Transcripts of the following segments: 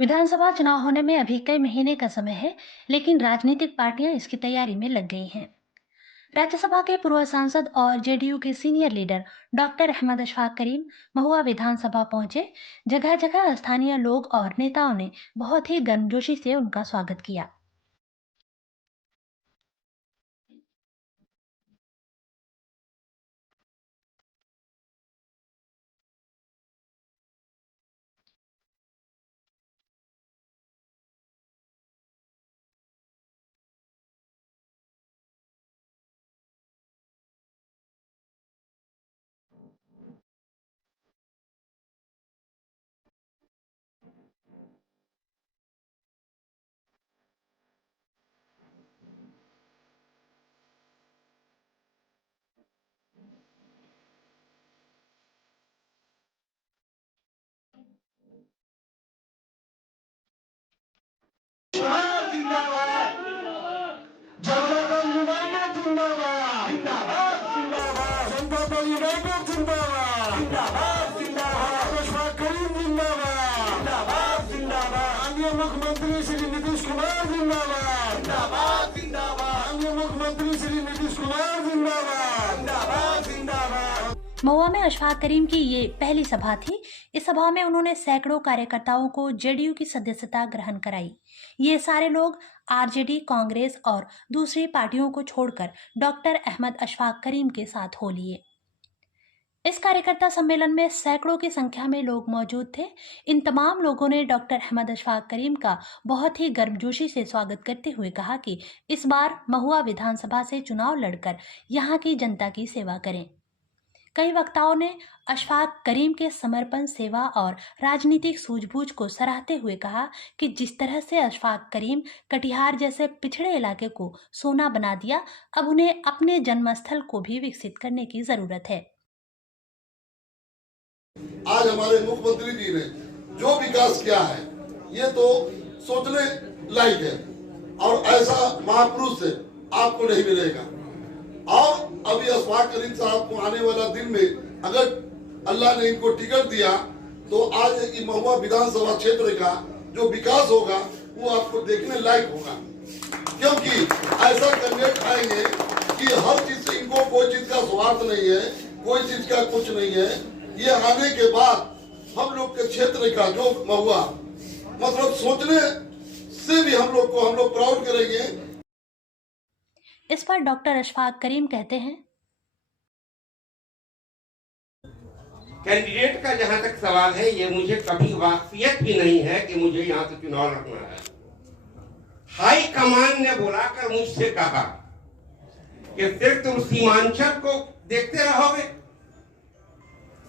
विधानसभा चुनाव होने में अभी कई महीने का समय है, लेकिन राजनीतिक पार्टियां इसकी तैयारी में लग गई हैं। राज्यसभा के पूर्व सांसद और जेडीयू के senior leader doctor Ahmad Ashfaque Karim Mahua विधानसभा पहुंचे। जगह जगह स्थानीय लोग और नेताओं ने बहुत ही गर्मजोशी से उनका स्वागत किया। मुख्यमंत्री श्री नीतीश कुमार जिंदाबाद जिंदाबाद जिंदाबाद। मुख्यमंत्री श्री नीतीश कुमार जिंदाबाद जिंदाबाद जिंदाबाद। महुआ में अशफाक करीम की ये पहली सभा थी। इस सभा में उन्होंने सैकड़ों कार्यकर्ताओं को जेडीयू की सदस्यता ग्रहण कराई। ये सारे लोग आरजेडी, कांग्रेस और दूसरी पार्टियों को छोड़कर डॉक्टर अहमद अशफाक करीम के साथ हो लिए। इस कार्यकर्ता सम्मेलन में सैकड़ों की संख्या में लोग मौजूद थे। इन तमाम लोगों ने डॉक्टर अहमद अशफाक करीम का बहुत ही गर्मजोशी से स्वागत करते हुए कहा कि इस बार महुआ विधानसभा से चुनाव लड़कर यहाँ की जनता की सेवा करें। कई वक्ताओं ने अशफाक करीम के समर्पण, सेवा और राजनीतिक सूझबूझ को सराहते हुए कहा कि जिस तरह से अशफाक करीम कटिहार जैसे पिछड़े इलाके को सोना बना दिया, अब उन्हें अपने जन्मस्थल को भी विकसित करने की जरूरत है। आज हमारे मुख्यमंत्री जी ने जो विकास किया है ये तो सोचने लायक है और ऐसा महापुरुष से आपको नहीं मिलेगा। और अभी अशफाक करीम साहब को आने वाला दिन में अगर अल्लाह ने इनको टिकट दिया तो आज महुआ विधानसभा क्षेत्र का जो विकास होगा वो आपको देखने लायक होगा, क्योंकि ऐसा कैंडिडेट आएंगे कि हर चीज से इनको कोई चीज का स्वार्थ नहीं है, कोई चीज का कुछ नहीं है। ये आने के बाद हम लोग के क्षेत्र का जो महुआ मतलब सोचने से भी हम लोग प्राउड करेंगे। इस पर डॉक्टर अशफाक करीम कहते हैं, कैंडिडेट का जहां तक सवाल है, ये मुझे कभी वाकफियत भी नहीं है कि मुझे यहां से चुनाव लड़ना है। हाई कमान ने बुलाकर मुझसे कहा कि सिर्फ तुम सीमांचल को देखते रहोगे,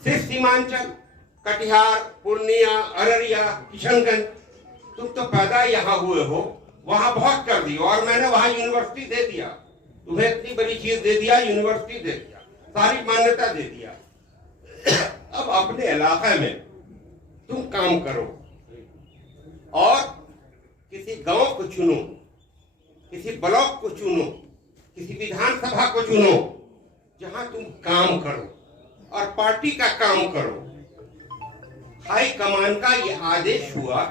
सिर्फ सीमांचल, कटिहार, पूर्णिया, अररिया, किशनगंज, तुम तो पैदा यहाँ हुए हो, वहां बहुत कर दिया और मैंने वहां यूनिवर्सिटी दे दिया, तुम्हें इतनी बड़ी चीज दे दिया, यूनिवर्सिटी दे दिया, सारी मान्यता दे दिया। अब अपने इलाके में तुम काम करो और किसी गांव को चुनो, किसी ब्लॉक को चुनो, किसी विधानसभा को चुनो जहां तुम काम करो और पार्टी का काम करो। हाई कमान का ये आदेश हुआ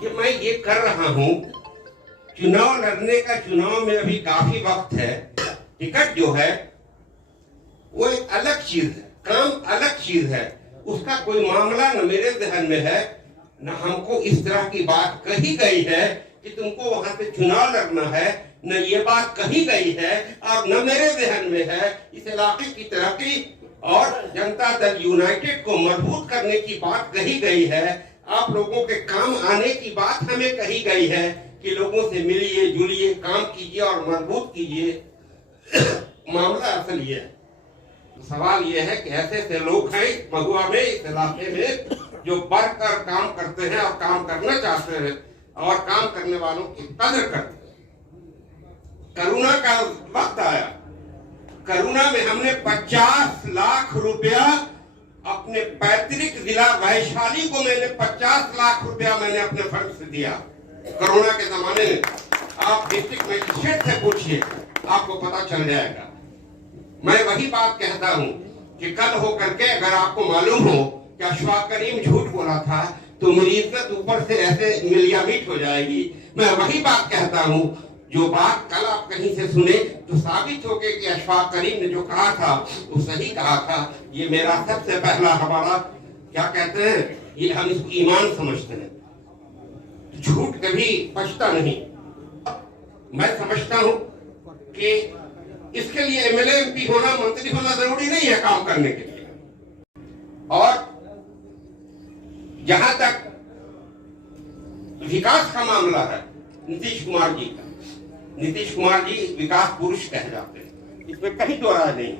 कि मैं ये कर रहा हूं। चुनाव लड़ने का, चुनाव में अभी काफी वक्त है, टिकट जो है वो एक अलग चीज है, काम अलग चीज है, उसका कोई मामला न मेरे जहन में है, न हमको इस तरह की बात कही गई है कि तुमको वहां से चुनाव लड़ना है, न ये बात कही गई है और न मेरे जहन में है इस इलाके की तरक्की और जनता दल यूनाइटेड को मजबूत करने की बात कही गई है। आप लोगों के काम आने की बात हमें कही गई है कि लोगों से मिलिए, जुलिए, काम कीजिए और मजबूत कीजिए। मामला असल ये है। सवाल ये है कि ऐसे ऐसे लोग हैं महुआ में, इस इलाके में, जो बढ़कर काम करते हैं और काम करना चाहते हैं और काम करने वालों की कदर करते हैं। करुणा का वक्त आया, करुणा में हमने 50 लाख रुपया अपने पैतृक जिला वैशाली को, मैंने 50 लाख रुपया मैंने अपने फंड से दिया कोरोना के जमाने में। आप डिस्ट्रिक्ट मजिस्ट्रेट से पूछिए, आपको पता चल जाएगा। मैं वही बात कहता हूं कि कल हो करके अगर आपको मालूम हो कि अशफाक करीम झूठ बोला था तो मेरी इज्जत ऊपर से ऐसे मिलियामीट हो जाएगी। मैं वही बात कहता हूँ, जो बात कल आप कहीं से सुने तो साबित हो गया कि अशफाक करीम ने जो कहा था वो सही कहा था। ये मेरा सबसे पहला हमारा क्या कहते हैं, ये हम इसको ईमान समझते हैं। झूठ कभी पछता नहीं। मैं समझता हूं कि इसके लिए एमएलए एमपी होना, मंत्री होना जरूरी नहीं है काम करने के लिए। और जहां तक विकास का मामला है नीतीश कुमार जी का, नीतीश कुमार जी विकास पुरुष कह जाते हैं, इसमें कहीं दो राय नहीं।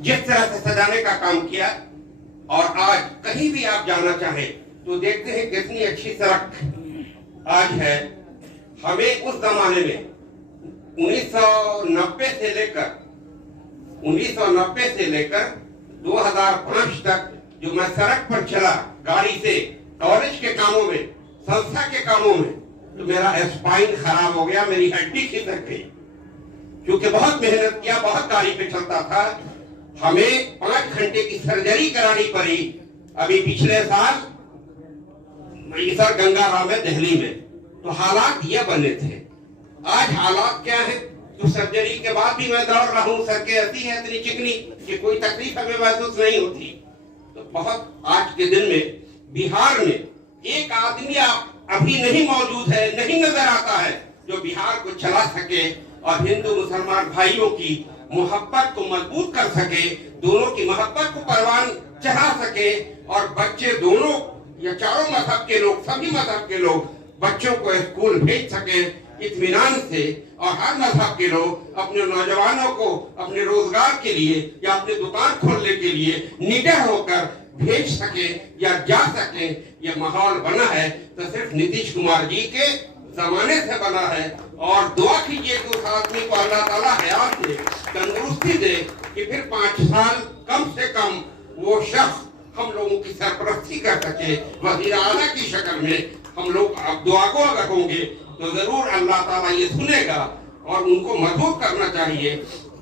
जिस तरह से सजाने का काम किया, और आज कहीं भी आप जाना चाहें तो देखते हैं कितनी अच्छी सड़क आज है। हमें उस जमाने में 1990 से लेकर 2005 तक जो मैं सड़क पर चला गाड़ी से, कॉलेज के कामों में, संस्था के कामों में, तो मेरा स्पाइन खराब हो गया, मेरी हड्डी खिसक गई, क्योंकि बहुत मेहनत किया, बहुत गाड़ी पे चलता था। हमें 5 घंटे की सर्जरी करानी पड़ी अभी पिछले साल सर गंगाराम में, दिल्ली में। तो हालात ये बने थे। आज हालात क्या है? तो सर्जरी के बाद भी मैं दौड़ रहा हूँ, सर के ऐसी है इतनी चिकनी कि कोई तकलीफ हमें महसूस नहीं होती। तो बहुत आज के दिन में बिहार में एक आदमी अभी नहीं मौजूद है, नहीं नजर आता है, जो बिहार को चला सके और हिंदू मुसलमान भाइयों की मोहब्बत को मजबूत कर सके, दोनों की मोहब्बत को परवान चढ़ा सके, और बच्चे दोनों या चारों मजहब के लोग, सभी मजहब के लोग बच्चों को स्कूल भेज सके इत्मीनान से, और हर मजहब के लोग अपने नौजवानों को अपने रोजगार के लिए या अपने दुकान खोलने के लिए निडर होकर भेज सके या जा सके। ये माहौल बना है तो सिर्फ नीतीश कुमार जी के जमाने से बना है। और दुआ कीजिए कि उस आदमी को अल्लाह ताला हयात दे, तंदुरुस्ती दे, कि फिर 5 साल कम से कम वो शख्स हम लोगों की सरपरस्ती कर सके वज़ीर आला की शक्ल में। हम लोग अब दुआ को अगर होंगे तो जरूर अल्लाह ताला ये सुनेगा, और उनको मजबूत करना चाहिए।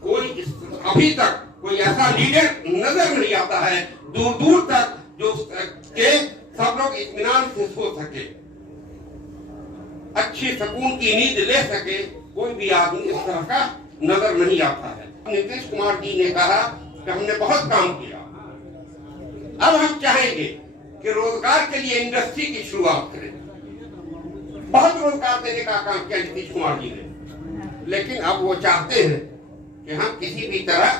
कोई अभी तक कोई ऐसा लीडर नजर नहीं आता है दूर दूर तक जो के सब लोग इत्मीनान से सो सके, अच्छी सुकून की नींद ले सके। कोई भी आदमी इस तरह का नजर नहीं आता है। नीतीश कुमार जी ने कहा कि हमने बहुत काम किया, अब हम चाहेंगे कि रोजगार के लिए इंडस्ट्री की शुरुआत करें। बहुत रोजगार देने का काम किया नीतीश कुमार जी ने, लेकिन अब वो चाहते हैं कि हम किसी भी तरह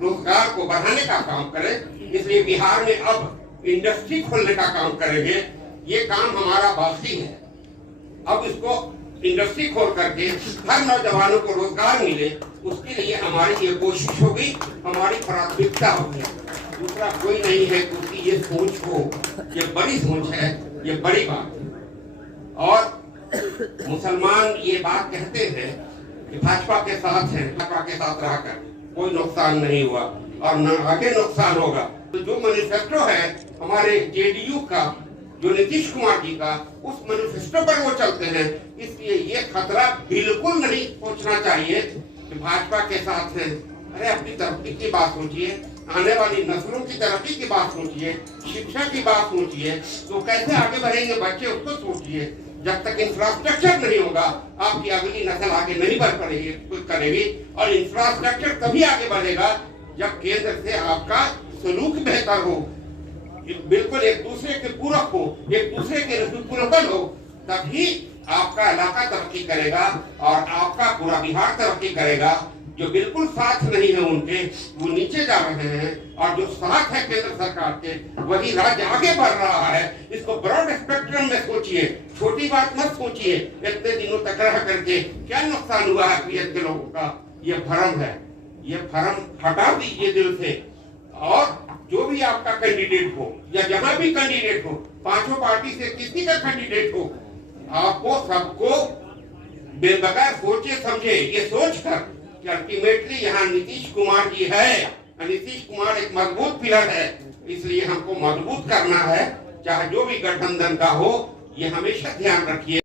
रोजगार को बढ़ाने का काम करें। इसलिए बिहार में अब इंडस्ट्री खोलने का काम करेंगे। ये काम हमारा बाकी है। अब इसको इंडस्ट्री खोल करके हर नौजवानों को रोजगार मिले, उसके लिए हमारी ये कोशिश होगी, हमारी प्राथमिकता होगी। दूसरा कोई नहीं है, क्योंकि ये सोच हो, ये बड़ी सोच है, ये बड़ी बात है। और मुसलमान ये बात कहते हैं कि भाजपा के साथ है, भाजपा के साथ रहकर कोई नुकसान नहीं हुआ और न आगे नुकसान होगा। तो जो मैनिफेस्टो है हमारे जेडीयू का, जो नीतीश कुमार जी का, उस मैनिफेस्टो पर वो चलते हैं। इसलिए ये खतरा बिल्कुल नहीं सोचना चाहिए कि भाजपा के साथ है। अरे अपनी तरक्की की बात सोचिए, आने वाली नस्लों की तरक्की की बात सोचिए, शिक्षा की बात सोचिए, तो कैसे आगे बढ़ेंगे बच्चे उसको सोचिए। जब तक इंफ्रास्ट्रक्चर नहीं होगा आपकी अगली नस्ल आगे नहीं बढ़ करेगी। और इंफ्रास्ट्रक्चर तभी आगे बढ़ेगा जब केंद्र से आपका सलूक बेहतर हो, बिल्कुल एक दूसरे के पूरक हो, एक दूसरे के रिसिप्रोकल हो, तभी आपका इलाका तरक्की करेगा और आपका पूरा बिहार तरक्की करेगा। जो बिल्कुल साथ नहीं है उनके, वो नीचे जा रहे हैं, और जो साथ है केंद्र सरकार के, वही राज्य आगे बढ़ रहा है। इसको ब्रॉड स्पेक्ट्रम में सोचिए, छोटी बात मत सोचिए। इतने दिनों तक रह करके क्या नुकसान हुआ है पीएम के लोगों का, ये भ्रम है। ये भ्रम हटा दीजिए दिल से। और जो भी आपका कैंडिडेट हो या जहां भी कैंडिडेट हो, 5 पार्टी से किसी का कैंडिडेट हो, आपको सबको बेबगैर सोचे समझे ये सोचकर कि अल्टीमेटली यहाँ नीतीश कुमार जी है, नीतीश कुमार एक मजबूत पिलर है, इसलिए हमको मजबूत करना है, चाहे जो भी गठबंधन का हो। ये हमेशा ध्यान रखिए।